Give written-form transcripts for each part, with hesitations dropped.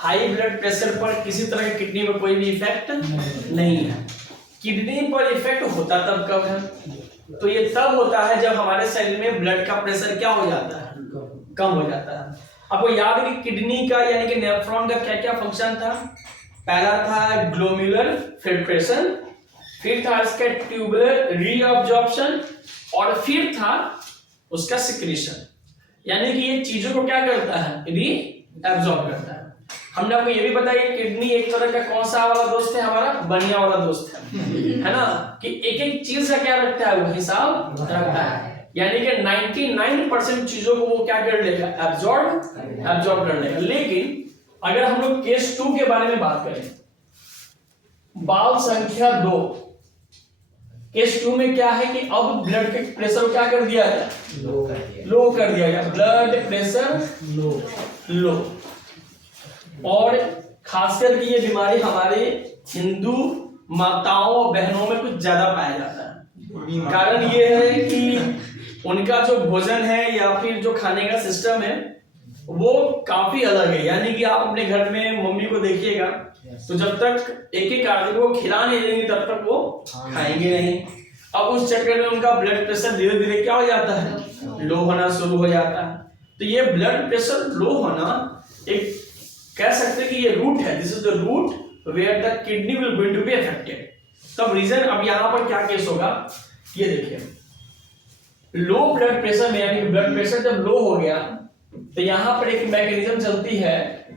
High blood pressure पर किसी तरह का किडनी पर कोई भी इफेक्ट नहीं है। किडनी पर इफेक्ट होता तब कब है? तो ये तब होता है जब हमारे शरीर में ब्लड का प्रेशर क्या हो जाता है, कम हो जाता है। आपको याद है कि किडनी का यानी कि नेफ्रॉन का क्या क्या फंक्शन था? पहला था ग्लोमेरुलर फिल्ट्रेशन, फिर था इसका ट्यूबुलर रीअब्जॉर्प्शन, और फिर था उसका सिक्रीशन, यानी कि ये चीजों को क्या करता है, रीअब्जॉर्ब करता है। हमने आपको ये भी बताया किडनी एक तरह का कौन सा वाला दोस्त है, हमारा बढ़िया वाला दोस्त है ना, कि एक एक चीज का क्या रखता है, वो हिसाब रखता है, यानी कि 99% चीजों को वो क्या कर लेगा, एब्जॉर्ब कर लेगा। लेकिन अगर हम लोग केस 2 के बारे में बात करें, बाल संख्या 2, केस 2 में क्या है कि अब ब्लड के प्रेशर को क्या कर दिया जाए, लो कर दिया जाए, ब्लड प्रेशर लो। और खासकर कि ये बीमारी हमारे हिंदू माताओं और बहनों में कुछ ज्यादा पाया जाता है। कारण ये है कि उनका जो भोजन है या फिर जो खाने का सिस्टम है वो काफी अलग है, यानी कि आप अपने घर में मम्मी को देखिएगा तो जब तक एक एक आदमी को खिला नहीं देंगे तब तक वो खाएंगे नहीं। अब उस चक्कर में उनका ब्लड प्रेशर धीरे धीरे क्या हो जाता है, लो होना शुरू हो जाता है। तो ये ब्लड प्रेशर लो होना एक कह सकते हैं कि ये रूट है, this is the route where the kidney will going to be affected. तब रीजन अब यहां पर क्या केस होगा, ये देखिए, लो ब्लड प्रेशर में यानी ब्लड प्रेशर जब लो हो गया तो यहां पर एक मैकेनिज्म चलती है,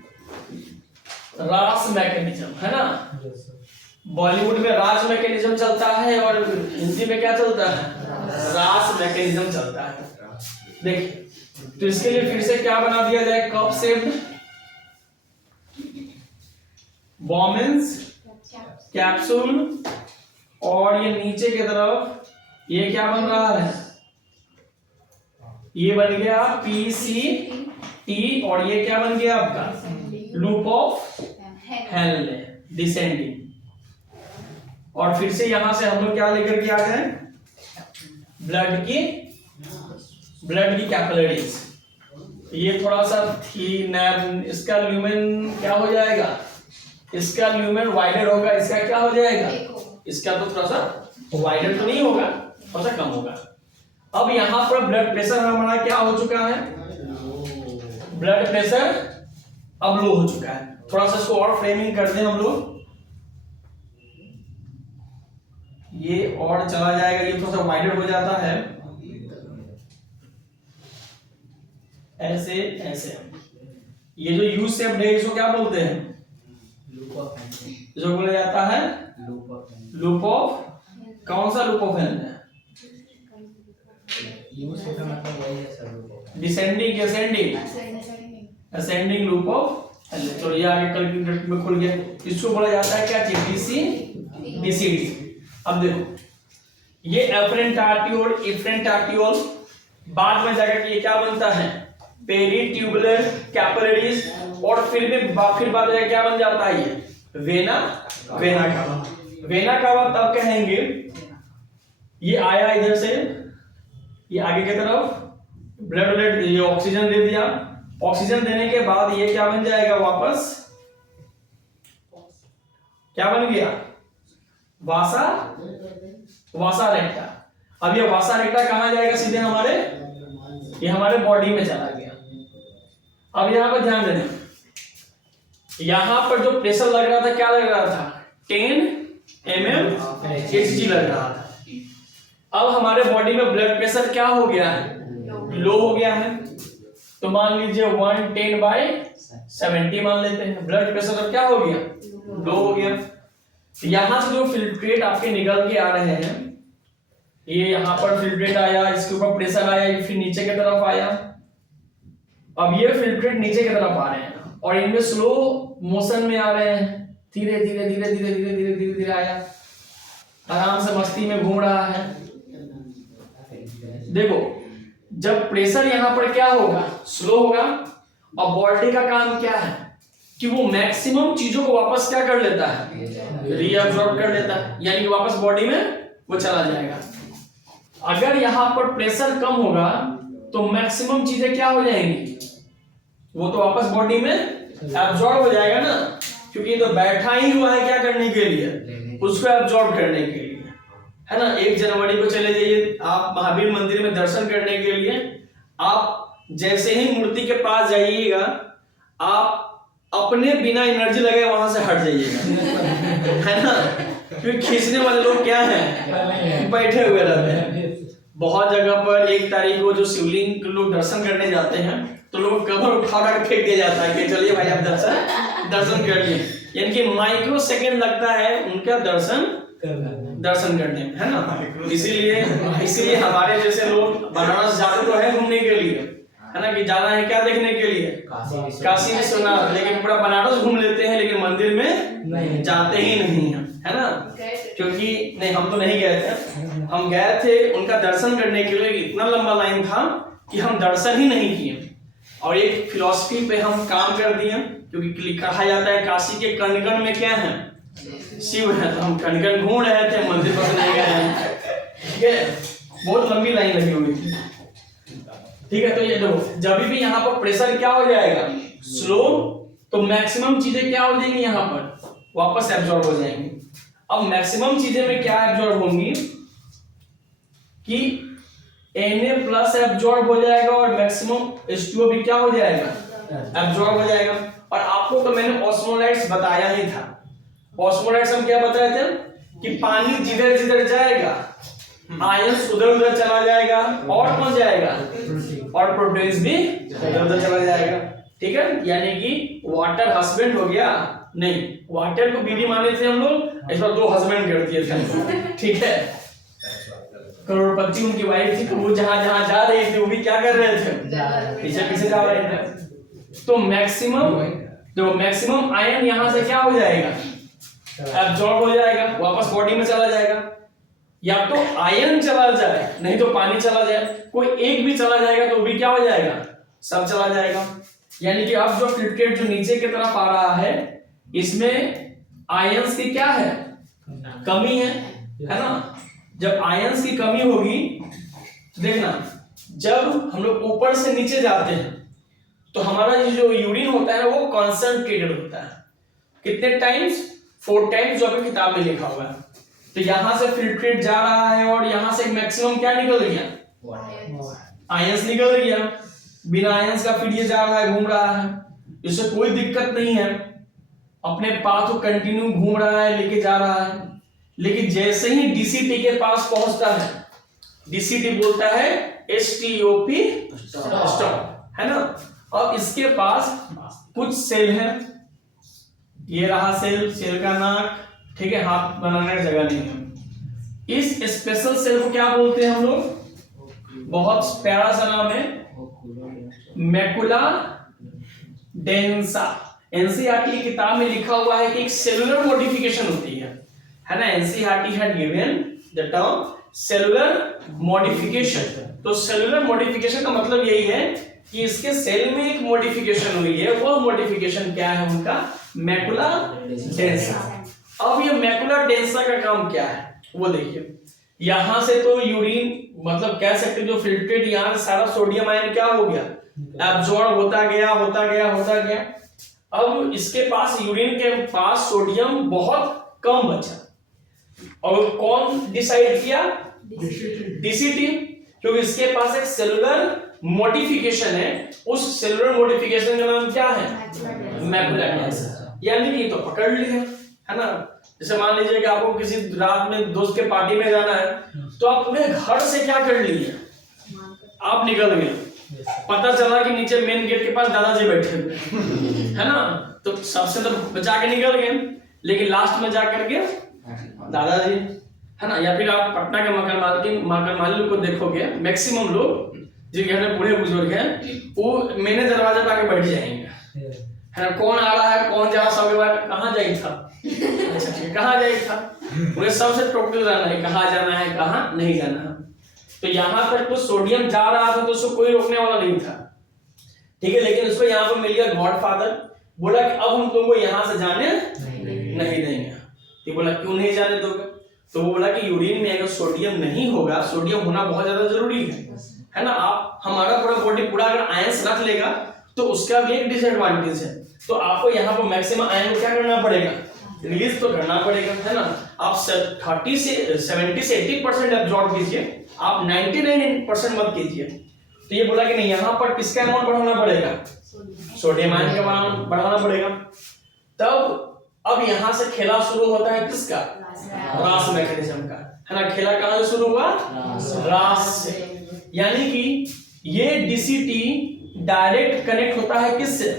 रास मैकेनिज्म, है ना। बॉलीवुड में राज मैकेनिज्म चलता है और हिंदी में क्या चलता है, रास मैकेनिज्म चलता है। देखिए, तो इसके लिए फिर से क्या बना दिया जाए, कप शेप्ड बॉमेंस कैप्सूल, और ये नीचे की तरफ ये क्या बन रहा है, ये बन गया PCT, और ये क्या बन गया आपका लूप ऑफ हेनले डिसेंडिंग। और फिर से यहां से हम लोग क्या लेकर के आ गए, ब्लड की कैपिलरीज। ये थोड़ा सा इसका ल्यूमेन क्या हो जाएगा, इसका ल्यूमेन वाइडर होगा, इसका क्या हो जाएगा, इसका तो थोड़ा सा वाइडर तो नहीं होगा, थोड़ा सा कम होगा। अब यहां पर ब्लड प्रेशर हमारा क्या हो चुका है, ब्लड प्रेशर अब लो हो चुका है। थोड़ा सा इसको और फ्रेमिंग कर दें हम लोग, ये और चला जाएगा, ये थोड़ा सा वाइडर हो जाता है, ऐसे ऐसे। ये जो यू शेप है इसको क्या बोलते हैं, जो बोला जाता है लूप ऑफ, कौन सा loop of Henle, descending ascending loop of Henle. तो ये आगे कैलकुलेटर में खुल गया, इसको बोला जाता है क्या, DCD। अब देखो, ये एफरेंट आर्टियोल इफरेंट आर्टियोल, बाद में जाकर ये क्या बनता है, पेरीट्यूबुलर कैपिलरीज, और फिर बाद में क्या बन जाता है, ये वेना कावा। तब कहेंगे ये आया इधर से, ये आगे की तरफ ब्लड ये ऑक्सीजन दे दिया, ऑक्सीजन देने के बाद ये क्या बन जाएगा, वापस क्या बन गया, वासा रेक्टा। अब ये वासा रेक्टा कहां जाएगा, सीधे ये हमारे बॉडी में चला गया। अब यहां पर ध्यान देना, यहां पर जो प्रेशर लग रहा था क्या लग रहा था, 10 mmHg लग रहा था। अब हमारे बॉडी में ब्लड प्रेशर क्या हो गया है, लो हो गया है। तो मान लीजिए 110/70 मान लेते हैं, ब्लड प्रेशर अब क्या हो गया, लो हो गया। यहां से जो फिल्ट्रेट आपके निकल के आ रहे हैं, ये यहां पर फिल्ट्रेट आया, इसके ऊपर प्रेशर आया, फिर नीचे की तरफ आया। अब ये फिल्ट्रेट नीचे की तरफ आ रहे हैं और इनमें स्लो मोशन में आ रहे हैं, धीरे धीरे आया, आराम से मस्ती में घूम रहा है। देखो, जब प्रेशर यहां पर क्या होगा, स्लो होगा, और बॉडी का काम क्या है कि वो मैक्सिमम चीजों को वापस क्या कर लेता है, रीअब्सॉर्ब कर लेता है, यानी कि वापस बॉडी में वो चला जाएगा। अगर यहां पर प्रेशर कम होगा तो मैक्सिमम चीजें क्या हो जाएंगी, वो तो वापस बॉडी में एब्जॉर्ब हो जाएगा ना, क्योंकि ये तो बैठा ही हुआ है क्या करने के लिए, उसको एब्जॉर्ब करने के लिए, है ना। 1 जनवरी को चले जाइए आप महावीर मंदिर में दर्शन करने के लिए, आप जैसे ही मूर्ति के पास जाइएगा आप अपने बिना एनर्जी लगे वहां से हट जाइएगा, है ना, क्योंकि खींचने वाले लोग क्या हैं, बैठे हुए रहते हैं। बहुत जगह पर 1 तारीख को जो शिवलिंग के लोग दर्शन करने जाते हैं तो लोग कवर उठा कर फेंक दिया जाता है कि चलिए भाई आप दर्शन कर लिए, यानी कि माइक्रो सेकेंड लगता है उनका दर्शन करने में, है ना। इसीलिए हमारे जैसे लोग बनारस जाते तो है घूमने के लिए, है ना, कि जाना है क्या देखने के लिए, काशी विश्वनाथ, लेकिन पूरा बनारस घूम लेते हैं लेकिन मंदिर में जाते ही नहीं है ना। क्योंकि नहीं, हम तो नहीं गए थे, हम गए थे उनका दर्शन करने के लिए, इतना लंबा लाइन था कि हम दर्शन ही नहीं किए। और एक फिलॉसफी पे हम काम कर दिए, क्योंकि कहा जाता है काशी के कण-कण में क्या है, शिव है, तो हम कण-कण घूम रहे थे, मंदिर पर नहीं गए हैं, ठीक है। बहुत लंबी लाइन लगी हुई थी, ठीक है। तो ये देखो जब भी यहाँ पर प्रेशर क्या हो जाएगा, स्लो, तो मैक्सिमम चीजें क्या हो जाएंगी, यहाँ पर वापस एब्जॉर्ब हो जाएंगी। अब मैक्सिमम चीजें में क्या एब्जॉर्ब होंगी कि Na+ एब्जॉर्ब हो जाएगा और मैक्सिमम H2O भी क्या हो जाएगा, एब्जॉर्ब हो जाएगा। और आपको तो मैंने ऑस्मोलाइट्स बताया ही था। ऑस्मोलाइट्स हम क्या बताए थे कि पानी जिधर जिधर जाएगा आयंस उधर उधर चला जाएगा, और कौन जाएगा, और प्रोटॉन्स भी उधर उधर चला जाएगा, ठीक है। यानी कि वाटर हस्बैंड हो गया, नहीं, वाटर को बीवी माने थे हम लोग, इस बार 2 हस्बैंड कर दिए थे, ठीक है। करोड़पति उनकी वाइफ थी, तो वो जहां जहां जा रही थी वो भी क्या कर रहे थे, पीछे पीछे जा रहे थे। तो मैक्सिमम आयन यहां से क्या हो जाएगा, एब्जॉर्ब हो जाएगा, वापस बॉडी में चला जाएगा। या तो आयन चला जाए, नहीं तो पानी चला जाए, कोई एक भी चला जाएगा तो भी क्या हो जाएगा, सब चला जाएगा। यानी कि अब जो फिल्ट्रेट जो नीचे की तरफ आ रहा है, इसमें आयंस की क्या है, कमी है ना। जब आयंस की कमी होगी तो देखना, जब हम लोग ऊपर से नीचे जाते हैं तो हमारा ये जो यूरिन होता है वो कॉन्सेंट्रेटेड होता है। कितने टाइम्स, 4 टाइम्स, जो अभी किताब में लिखा हुआ है। तो यहां से फिल्ट्रेट जा रहा है और यहां से मैक्सिमम क्या निकल गया, आयंस निकल गया। बिना आयंस का फिर ये जा रहा है, घूम रहा है, इससे कोई दिक्कत नहीं है, अपने पाथ को कंटिन्यू घूम रहा है, लेके जा रहा है। लेकिन जैसे ही डीसीटी के पास पहुंचता है, डीसीटी बोलता है STOP स्टॉप, है ना। अब इसके पास कुछ सेल है, ये रहा सेल का नाक, ठीक है, हाथ बनाने की जगह नहीं है। इस स्पेशल सेल को क्या बोलते हैं हम लोग, बहुत प्यारा सा नाम है, मैकुला डेंसा। एनसीईआरटी की किताब में लिखा हुआ है कि एक सेलुलर मॉडिफिकेशन होती है ना। NCERT had given the term cellular modification. तो सेलुलर मॉडिफिकेशन का मतलब यही है कि इसके सेल में एक मॉडिफिकेशन हुई है, वो मॉडिफिकेशन क्या है उनका, मैकुला डेंसा। अब ये मैकुला डेंसा का काम क्या है वो देखिए। यहां से तो यूरिन, मतलब कह सकते जो फिल्ट्रेट, यहां से सारा सोडियम आयन क्या हो गया, एब्जॉर्ब होता गया। अब इसके पास, यूरिन के पास सोडियम बहुत कम बचा, और कौन डिसाइड किया, डीसीटी, क्योंकि इसके पास एक सेलुलर मॉडिफिकेशन है। उस सेलुलर मॉडिफिकेशन का नाम क्या है, मैकुला डेंसा। यानी कि तो पकड़ लिया, है ना। जैसे मान लीजिए कि आपको किसी रात में दोस्त के पार्टी में जाना है, तो आप अपने घर से क्या कर लिए, आप निकल गए, पता चला कि नीचे मेन गेट के पास दादाजी बैठे हुए, है ना। तो सबसे तो बचा के निकल गए, लेकिन लास्ट में जा करके दादाजी, है ना। या फिर आप पटना के मकान मालिक को देखोगे, मैक्सिमम लोग जिनके घर में बूढ़े बुजुर्ग हैं, वो मेन दरवाजे पे आके बैठ जाएंगे, है ना। कौन आ रहा है, कौन जा रहा, सबके बाद कहाँ जाई था, अच्छा ठीक, कहाँ जाई था, उन्हें सबसे टोकते रहना है, कहाँ जाना है, कहाँ नहीं जाना है। तो यहाँ पर कुछ सोडियम जा रहा था तो उसको कोई रोकने वाला नहीं था, ठीक है। लेकिन उसको यहाँ पर मिल गया गॉडफादर, बोला कि अब हम तुमको यहाँ से जाने नहीं देंगे। तो बोला क्यों नहीं जाने दोगे, तो वो बोला कि यूरिन में अगर सोडियम नहीं होगा, सोडियम होना बहुत ज्यादा जरूरी है ना। आप हमारा पूरा बॉडी पूरा अगर आयंस रख लेगा तो उसका भी एक डिसएडवांटेज है। तो आपको यहाँ पर मैक्सिमम आयन को क्या करना पड़ेगा, रिलीज तो करना पड़ेगा, है ना। आप 30 से 70 से 80% एब्जॉर्ब कीजिए, आप 99% मत कीजिए। तो ये बोला कि नहीं, यहाँ पर किसका अमाउंट बढ़ाना पड़ेगा, सोडियम आयन का बढ़ाना पड़ेगा। तब अब यहाँ से खेला शुरू होता है किसका, रास मैकेनिज्म का, है ना। खेला कहाँ से शुरू हुआ, रास से। यानी कि ये डीसीटी डायरेक्ट कनेक्ट होता है किससे,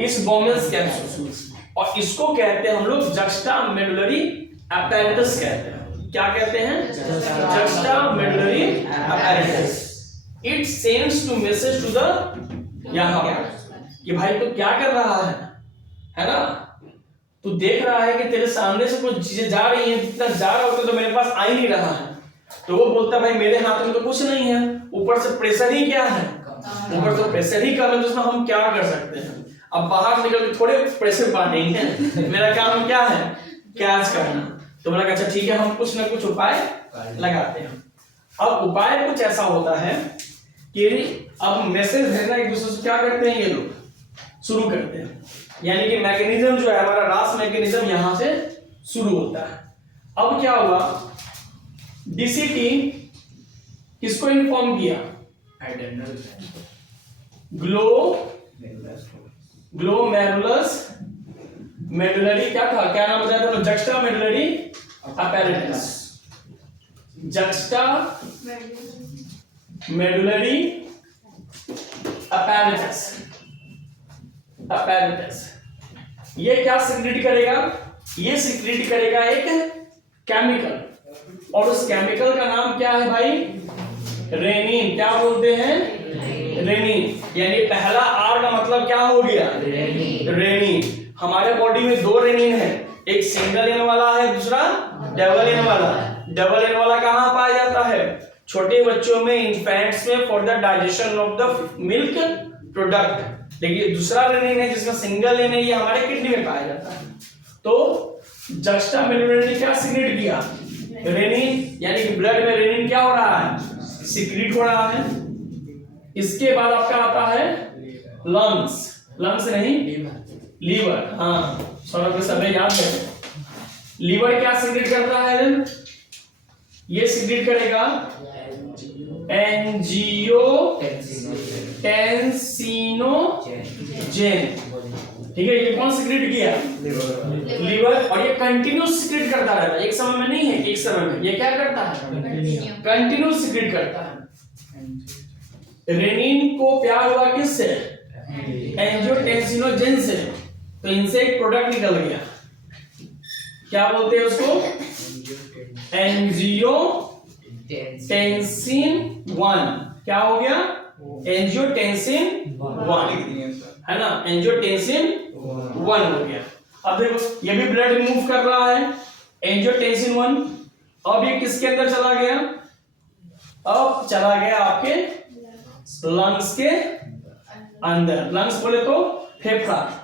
इस बोमेल्स कैप्सूल, और इसको कहते हैं हम लोग जक्स्टा मेडुलरी apparatus कहते हैं। क्या कहते हैं, juxta medullary apparatus। It sends to message to the, यहाँ कि भाई तो क्या कर रहा है ना। तू देख रहा है कि तेरे सामने से कुछ चीजें जा रही हैं, जितना जा रहा होता तो मेरे पास आ ही नहीं रहा है। तो वो बोलता है भाई मेरे हाथ में तो कुछ नहीं है, ऊपर से प्रेशर ही क्या है, ऊपर से प्रेशर ही कम है, तो उसमें हम क्या कर सकते हैं। अब बाहर निकल के थोड़े प्रेशर बांटेंगे, मेरा काम क्या है, कैच करना। तो मैंने कहा अच्छा ठीक है, हम कुछ ना कुछ उपाय लगाते हैं। अब उपाय कुछ ऐसा होता है कि अब मैसेज है ना, एक दूसरे से क्या करते हैं ये लोग, शुरू करते हैं। यानी कि मैकेनिज्म जो है हमारा रास मैकेनिज्म यहां से शुरू होता है। अब क्या हुआ, डीसीटी किसको इन्फॉर्म किया, ग्लोमेरुलस मेडुलरी, क्या था, क्या नाम बताया था, juxta medullary apparatus, juxta medullary apparatus। ये क्या सिक्रीट करेगा, ये सिक्रीट करेगा एक केमिकल, और उस केमिकल का नाम क्या है भाई, रेनिन। क्या बोलते हैं, रेनिन। यानी पहला आर का मतलब क्या हो गया, रेनिन। हमारे बॉडी में दो रेनिन है, एक सिंगल एन वाला है, दूसरा डबल एन वाला। डबल एन वाला कहाँ पाया जाता है, छोटे बच्चों में, इन्फेंट्स में, for the digestion of the milk product. देखिए दूसरा रेनिन है जिसका सिंगल एन है, ये हमारे किडनी में पाया जाता है। तो जक्स्टा मेडुलरी ने क्या सिक्रीट किया, रेनिन, यानी कि ब्लड में रेनिन क्या हो रहा है, सिक्रीट हो रहा है। इसके बाद आपका आता है लंग्स, लंग्स नहीं लीवर, हाँ सौरभ को सब याद है। लीवर क्या सिक्रीट करता है, ये सिक्रीट करेगा एंजियोटेंसिनोजेन, ठीक है। ये कौन सिक्रीट किया, लीवर। और ये कंटिन्यूस सिक्रीट करता रहता है, एक समय में नहीं है, एक समय में ये क्या करता है, कंटिन्यूस सिक्रीट करता है। रेनिन को प्यार हुआ किससे, एंजियोटेंसिनोजेन से, तो इनसे एक प्रोडक्ट निकल गया, क्या बोलते हैं उसको, एंजियोटेंसिन 1। क्या हो गया, एंजियोटेंसिन 1, है ना, एंजियोटेंसिन 1 हो गया। अब देखो ये भी ब्लड रिमूव कर रहा है, एंजियोटेंसिन 1। अब ये किसके अंदर चला गया, अब चला गया आपके लंग्स के अंदर। लंग्स बोले तो फेफड़ा।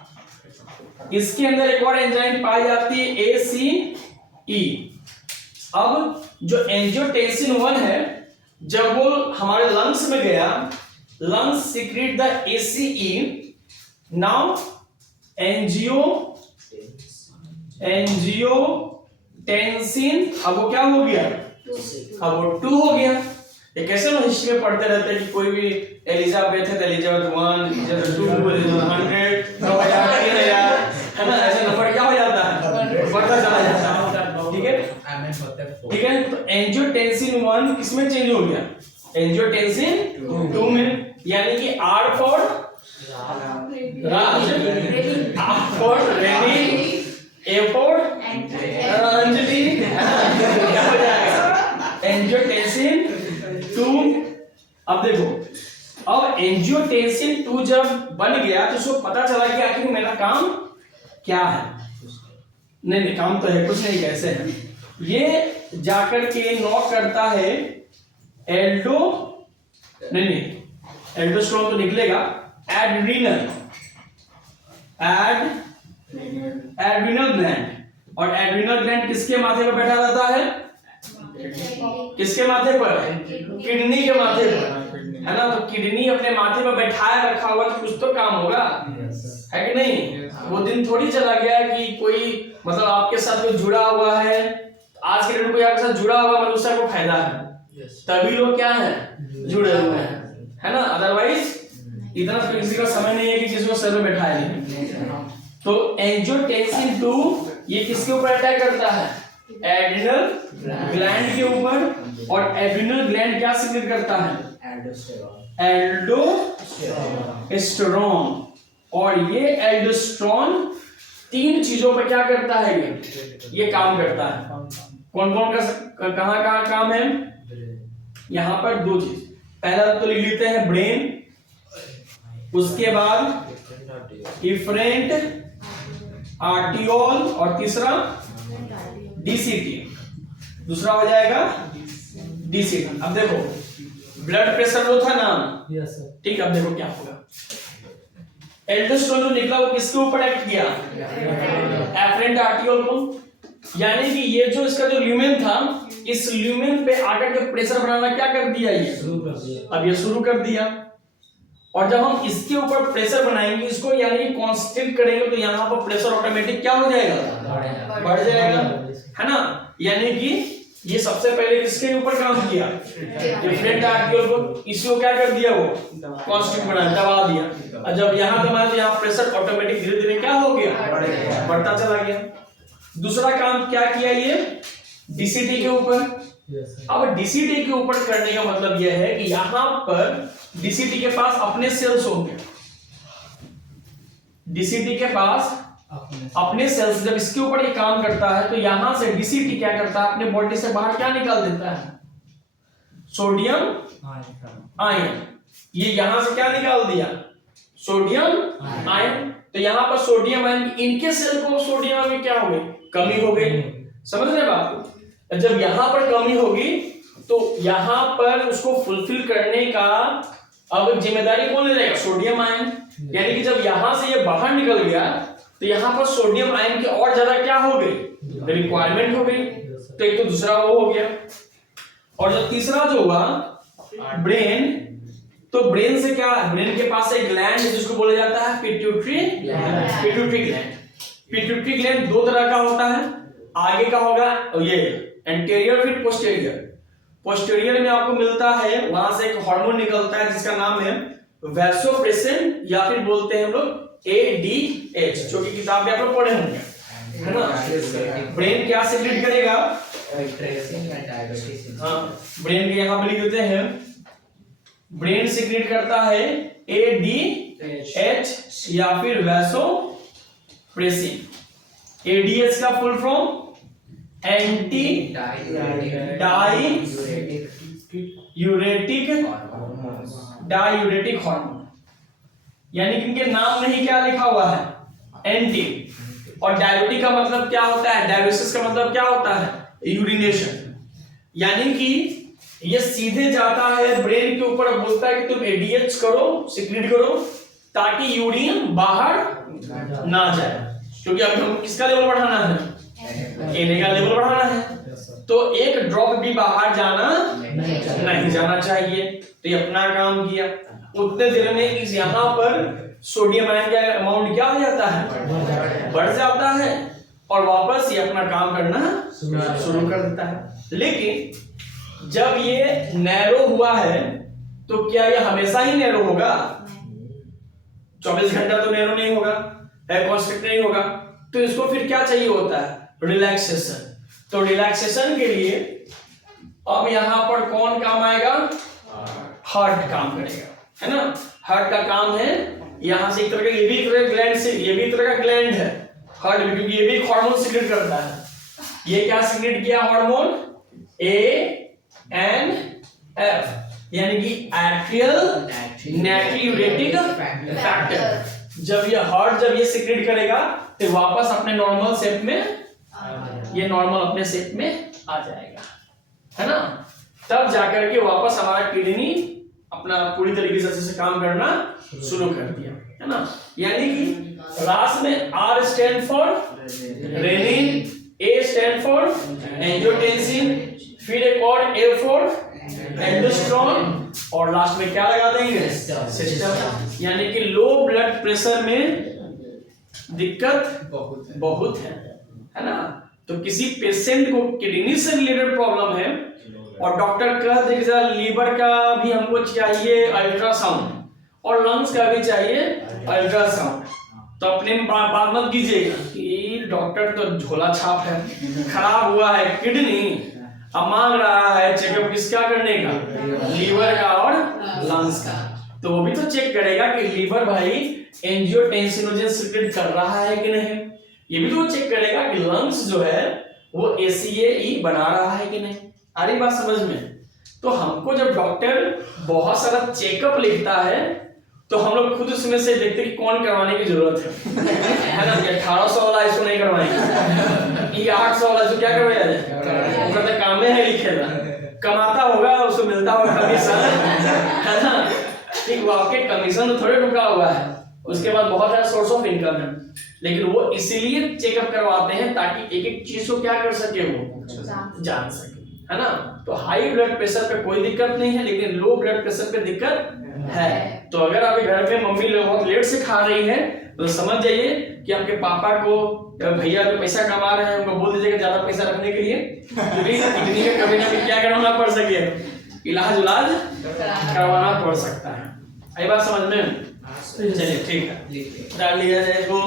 इसके अंदर एक और एंजाइम पाई जाती है ACE। अब जो एंजियोटेंसिन 1 है, जब वो हमारे लंग्स में गया, lungs secrete the ACE। Now angiotensin अब वो क्या हो गया, अब वो 2 हो गया। ये कैसे हम हिस्ट्री में पढ़ते रहते हैं कि कोई भी एलिजाबेथ है तो एलिजाबेथ 1, एलिजाबेथ 2, एलिजाबेथ 100, 9000, 3000, है ना, ऐसे नंबर क्या हो जाता है, बढ़ता चला जाता है, ठीक है। ठीक है, तो एंजियोटेंसिन 1 किसमें चेंज हो गया, एंजियोटेंसिन 2 में। यानी कि R for Raj, R for rainy, A for Anjali, क्या हो जाएगा, एंजियोटेंसिन 2। अब देखो, अब एंजियोटेंसिन 2 जब बन गया तो उसको पता चला कि आखिर मेरा काम क्या है। नहीं काम तो है, कुछ नहीं, कैसे है, ये जाकर के नॉक करता है एल्डोस्टेरोन तो निकलेगा, एड्रीनल ग्लैंड। और एड्रीनल ग्लैंड किसके माथे पर बैठा रहता है, किसके माथे पर, किडनी के माथे पर। है ना। तो किडनी अपने माथे पर बैठाया रखा हुआ तो कुछ तो काम होगा, है कि नहीं। वो दिन थोड़ी चला गया कि कोई मतलब आपके साथ कोई जुड़ा हुआ है, आज के दिन कोई आपके साथ जुड़ा हुआ मतलब उससे आपको फायदा है, तभी लोग क्या है जुड़े हुए हैं, है ना। अदरवाइज इतना तो किसी का समय नहीं है कि किसी को सर में बैठाए नहीं। तो एंजियोटेंसिन 2 ये किसके ऊपर अटैक करता है, एड्रिनल ग्लैंड के ऊपर। और एड्रिनल ग्लैंड क्या सिक्रेट करता है, एल्डोस्टेरोन। और ये एल्डोस्टेरोन 3 चीजों पर क्या करता है, ये काम करता है। कौन कौन का कहां काम है, यहां पर 2 चीज। पहला तो लिख लेते हैं ब्रेन, उसके बाद इफरेंट आर्टियोल, और तीसरा डीसीटी, दूसरा हो जाएगा डीसीटी। अब देखो ब्लड प्रेशर जो था ना, ठीक है, अब देखो क्या होगा। एल्डोस्टेरोन जो निकला वो किसके ऊपर एक्ट किया, एफरेंट आर्टियोल को। यानी कि ये जो इसका जो ल्यूमेन था, इस ल्यूमेन पे आकर के प्रेशर बनाना क्या कर दिया, ये अब ये शुरू कर दिया। और जब हम इसके ऊपर प्रेशर बनाएंगे इसको, यानी कि कांस्टेंट करेंगे, तो यहाँ पर प्रेशर ऑटोमेटिक क्या हो जाएगा, बढ़ जाएगा, है ना। यानी कि ये सबसे पहले किसके ऊपर काम किया, डिफरेंट आर्टिकल को, इसको क्या कर दिया, वो कांस्टेंट बना दबा दिया। और जब यहाँ दबाया तो यहाँ प्रेशर ऑटोमेटिक धीरे धीरे क्या हो गया, बढ़ता चला गया। दूसरा काम क्या किया, ये डीसीटी के ऊपर। अब डीसीटी के ऊपर करने का मतलब यह है कि यहां पर डीसीटी के पास अपने सेल्स होंगे, डीसीटी के पास अपने सेल्स। जब इसके ऊपर ये काम करता है तो यहां से डीसीटी क्या करता है, अपने बॉडी से बाहर क्या निकाल देता है, सोडियम आयन। ये यहां से क्या निकाल दिया, सोडियम आयन। तो यहां पर सोडियम आयन, इनके सेल को सोडियम में क्या हो गई, कमी हो गई। समझ रहे बात को। जब यहां पर कमी होगी तो यहां पर उसको फुलफिल करने का अब जिम्मेदारी कौन ले जाएगा, सोडियम आयन। यानी कि जब यहां से ये बाहर निकल गया तो यहां पर सोडियम आयन की और ज्यादा क्या हो गई, रिक्वायरमेंट हो गई। तो एक तो दूसरा वो हो गया। और जो तीसरा जो हुआ ब्रेन, तो ब्रेन से क्या, ब्रेन के पास एक ग्लैंड है जिसको बोला जाता है पिट्यूटरी ग्लैंड। पिट्यूटरी ग्लैंड 2 तरह का होता है, आगे का होगा ये एंटीरियर, फिर पोस्टीरियर। पोस्टीरियर में आपको मिलता है, वहां से एक हार्मोन निकलता है जिसका नाम है वैसोप्रेसिन, या फिर बोलते हैं हम लोग ADH, जो कि किताब में आप लोग पढ़े होंगे, है ना। ब्रेन क्या सिक्रेट करेगा, ब्रेन के यहां पे लिख देते हैं, ब्रेन सिक्रेट करता है ADH या फिर वैसोप्रेसिन। ADH का full form anti diuretic hormone. यानी कि इनके नाम में ही क्या लिखा हुआ है, एंटी। और डायूरेटिक का मतलब क्या होता है, डायलिसिस का मतलब क्या होता है, यूरिनेशन। यानी कि ये सीधे जाता है ब्रेन के ऊपर, बोलता है कि तुम ADH करो, सिक्रेट करो, ताकि यूरिन बाहर ना जाए। क्योंकि अभी हम किसका लेवल बढ़ाना है, Na का लेवल बढ़ाना है। तो एक ड्रॉप भी बाहर जाना नहीं जाना चाहिए। तो ये अपना काम किया। उतने देर में इस यहाँ पर सोडियम आयन का अमाउंट क्या हो जाता है, बढ़ जाता है, और वापस ये अपना काम करना शुरू कर देता है। लेकिन जब ये नैरो हुआ है तो क्या ये हमेशा ही नैरो होगा, 24 घंटा तो नैरो नहीं होगा, कांस्टेंट नहीं होगा। तो इसको फिर क्या चाहिए होता है, रिलैक्सेशन। तो रिलैक्सेशन के लिए अब यहां पर कौन काम आएगा, हार्ट काम करेगा, है ना। हार्ट का काम है, यहां से एक तरह का ये भी एक तरह का ग्लैंड से, ये भी एक तरह का ग्लैंड है हार्ट में, क्योंकि ये भी एक हार्मोन सिक्रेट करता है। ये क्या सिक्रेट किया, हार्मोन ANF, यानी कि एट्रियल नाट्रियूरेटिक फैक्टर। जब ये सिक्रेट करेगा तो वापस अपने नॉर्मल शेप में, ये नॉर्मल अपने शेप में आ जाएगा, है ना। तब जाकर के वापस हमारा किडनी अपना पूरी तरीके से अच्छे से काम करना शुरू कर दिया, है ना। यानी कि लास्ट में R stand for renin, A stand for angiotensin, फिर एक और A फॉर एल्डोस्टेरोन, और लास्ट में क्या लगा देंगे, सिस्टम। यानी कि लो ब्लड प्रेशर में दिक्कत बहुत है ना। तो किसी पेशेंट को किडनी से रिलेटेड प्रॉब्लम है और डॉक्टर कह दे कि जरा लीवर का भी हमको चाहिए अल्ट्रासाउंड और लंग्स का भी चाहिए अल्ट्रासाउंड, तो अपने बात मत कीजिएगा कि डॉक्टर तो झोला छाप है, खराब हुआ है किडनी, अब मांग रहा है चेकअप किसका करने का, लीवर का और लंग्स का। तो वो भी तो चेक करेगा कि लीवर भाई एंजियोटेंसिनोजन सीक्रेट कर रहा है कि नहीं। ये भी तो चेक करेगा कि लंग्स जो है वो ACAE बना रहा है कि नहीं। आ रही बात समझ में। तो हमको जब डॉक्टर बहुत सारा चेकअप लिखता है तो हम लोग खुद उसमें से देखते कि कौन करवाने की जरूरत है ना। 1800 वाला इसको नहीं करवाएंगे, ये 800 वाला जो क्या करवाया जाए, उसका तो काम है लिखेगा, कमाता होगा उसको मिलता होगा कमीशन, है ना। ठीक, वो आपके कमीशन तो थोड़े रुका हुआ है, उसके बाद बहुत सारा सोर्स ऑफ इनकम है, लेकिन वो इसीलिए चेकअप करवाते हैं ताकि एक एक चीज को क्या कर सके, वो जान सके, है ना। तो हाई ब्लड प्रेशर पे कोई दिक्कत नहीं है, लेकिन लो ब्लड प्रेशर पे दिक्कत है। तो अगर आपके घर में मम्मी लोग बहुत लेट से खा रही है तो समझ जाइए कि आपके पापा को या भैया जो पैसा कमा रहे हैं उनको बोल दीजिएगा ज्यादा पैसा रखने के लिए, क्योंकि किडनी में कभी ना कभी क्या करवाना पड़ सके, इलाज करवाना पड़ सकता है। आई बात समझ में? चलिए ठीक है, डाल लिया जाए इसको।